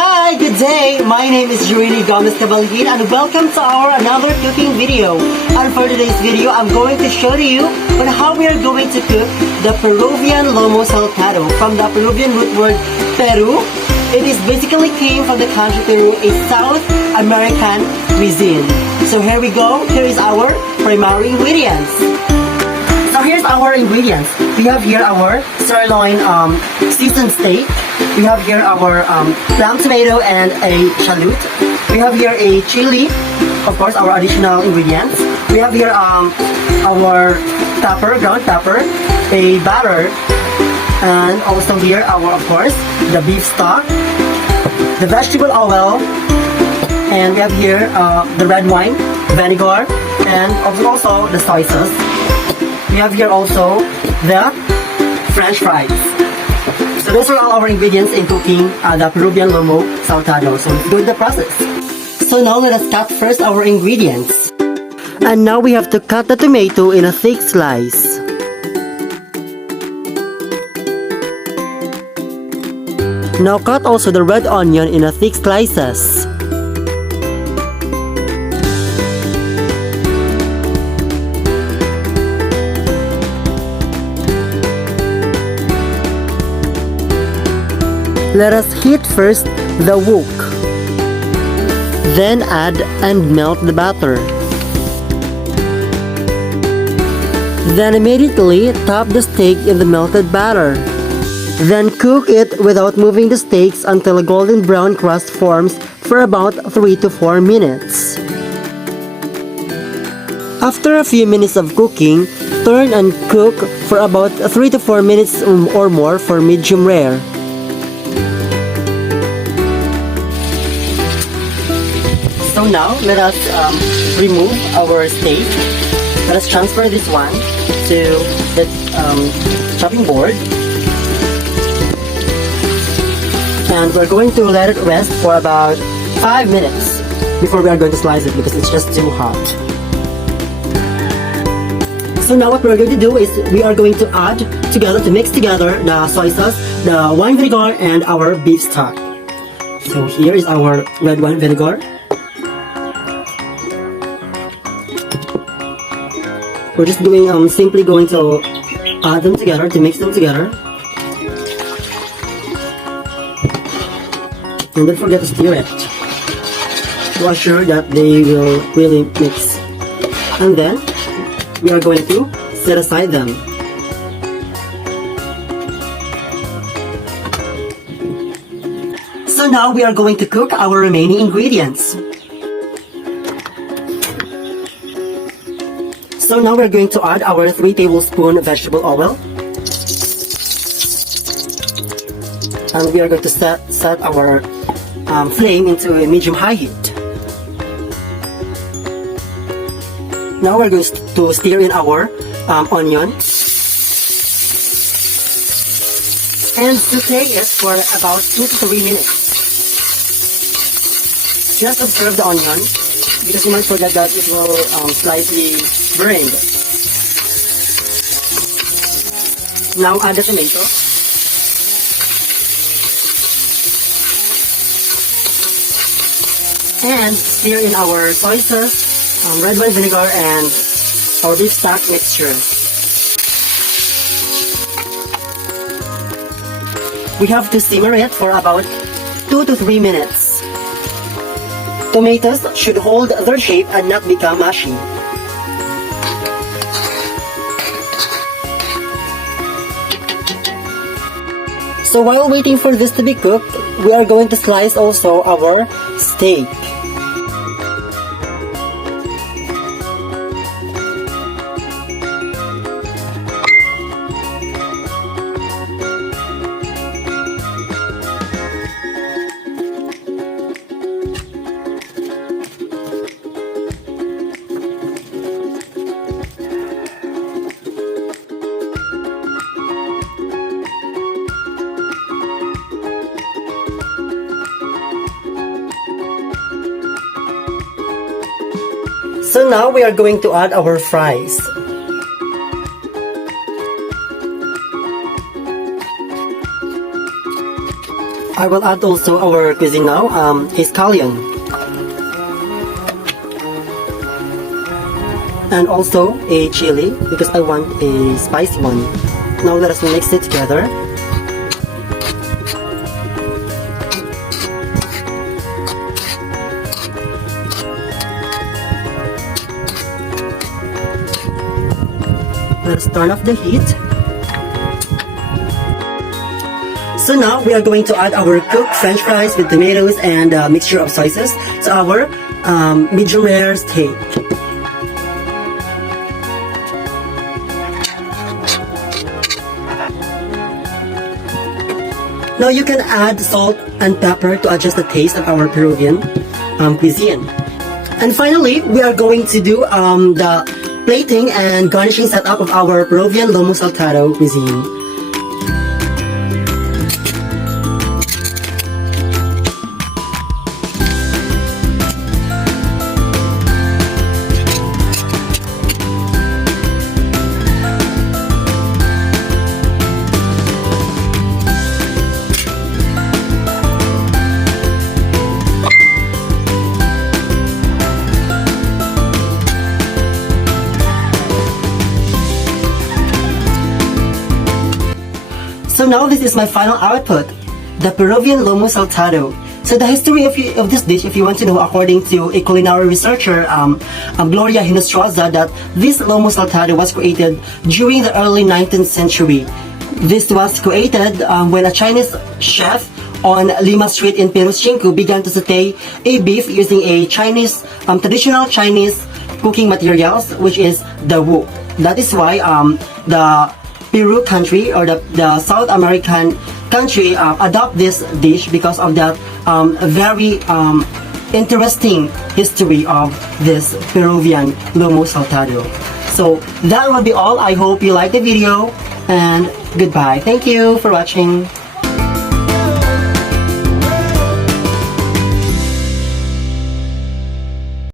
Hi, good day. My name is Jurini Gomez Cabalgin and welcome to our another cooking video. And for today's video, I'm going to show you on how we are going to cook the Peruvian Lomo Saltado from the Peruvian root word Peru. It is basically came from the country Peru, a South American cuisine. So here we go. Here is our primary ingredients. So here's our ingredients. We have here our sirloin seasoned steak. We have here our plum tomato and a shallot. We have here a chili, of course, our additional ingredients. We have here our pepper, ground pepper, a butter, and also here our, of course, the beef stock, the vegetable oil, and we have here the red wine, vinegar, and also the soy sauce. We have here also the French fries. So those are all our ingredients in cooking the Peruvian Lomo Saltado. So let's go with the process. So now let us cut first our ingredients. And now we have to cut the tomato in a thick slice. Now cut also the red onion in a thick slices. Let us heat first the wok. Then add and melt the batter. Then immediately top the steak in the melted batter. Then cook it without moving the steaks until a golden brown crust forms for about 3 to 4 minutes. After a few minutes of cooking, turn and cook for about 3 to 4 minutes or more for medium rare. So now, let us remove our steak. Let us transfer this one to the chopping board. And we're going to let it rest for about 5 minutes before we are going to slice it because it's just too hot. So now what we're going to do is we are going to add together, to mix together the soy sauce, the wine vinegar, and our beef stock. So here is our red wine vinegar. We're just doing simply going to add them together, to mix them together. And don't forget to stir it to assure that they will really mix. And then we are going to set aside them. So now we are going to cook our remaining ingredients. So now we're going to add our 3 tablespoons vegetable oil. And we are going to set our flame into a medium-high heat. Now we're going to stir in our onion and saute it for about 2 to 3 minutes. Just observe the onion because you might forget that it will slightly burn. Now add the tomato. And stir in our soy sauce, red wine vinegar, and our beef stock mixture. We have to simmer it for about 2 to 3 minutes. Tomatoes should hold their shape and not become mushy. So while waiting for this to be cooked, we are going to slice also our steak. So now we are going to add our fries. I will add also our cuisine now, a scallion. And also a chili because I want a spicy one. Now let us mix it together. Let's turn off the heat. So now we are going to add our cooked French fries with tomatoes and a mixture of sauces to our medium rare steak. Now you can add salt and pepper to adjust the taste of our Peruvian cuisine. And finally, we are going to do the plating and garnishing setup of our Peruvian Lomo Saltado cuisine. So now this is my final output, the Peruvian Lomo Saltado. So the history of this dish, if you want to know, according to a culinary researcher, Gloria Hinostroza, that this Lomo Saltado was created during the early 19th century. This was created when a Chinese chef on Lima Street in Peru's Chinku began to saute a beef using a Chinese, traditional Chinese cooking materials, which is the wok. That is why the Peru country or the South American country adopt this dish because of that very interesting history of this Peruvian Lomo Saltado. So that will be all. I hope you liked the video and goodbye. Thank you for watching.